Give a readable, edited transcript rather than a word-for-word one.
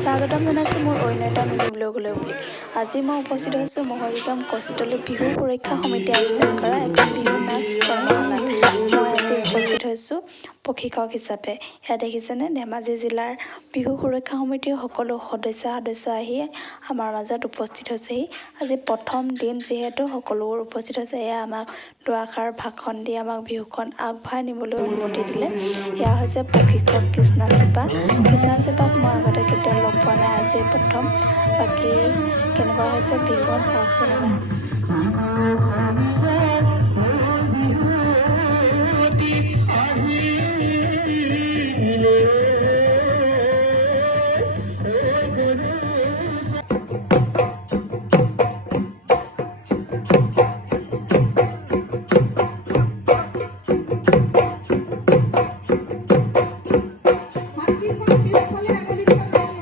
স্বাগতম জনাইছোঁ মোৰ অন্য এটা মিনি ব্লগলৈ বুলি। আজি মই উপস্থিত হৈছোঁ মহৰিগাম কচুতলী বিহু সুৰক্ষা সমিতি আয়োজন কৰা এখন বিহু নাচ কৰ্মশালাত। মই আজি উপস্থিত হৈছোঁ প্ৰশিক্ষক হিচাপে। ইয়াত দেখিছেনে ধেমাজি জিলাৰ বিহু সুৰক্ষা সমিতিৰ সকলো সদস্য আহি আমাৰ মাজত উপস্থিত হৈছেহি। আজি প্ৰথম দিন যিহেতু সকলোবোৰ উপস্থিত হৈছে, এয়া আমাক দুআষাৰ ভাষণ দি আমাক বিহুখন আগবঢ়াই নিবলৈ অনুমতি দিলে। এয়া হৈছে প্ৰশিক্ষক কৃষ্ণা চিপা। কৃষ্ণা চিপাক মই আগতে কেতিয়াও লগ পোৱা নাই, আজি প্ৰথম। বাকী কেনেকুৱা হৈছে বিহুখন চাওকচোন এবাৰ।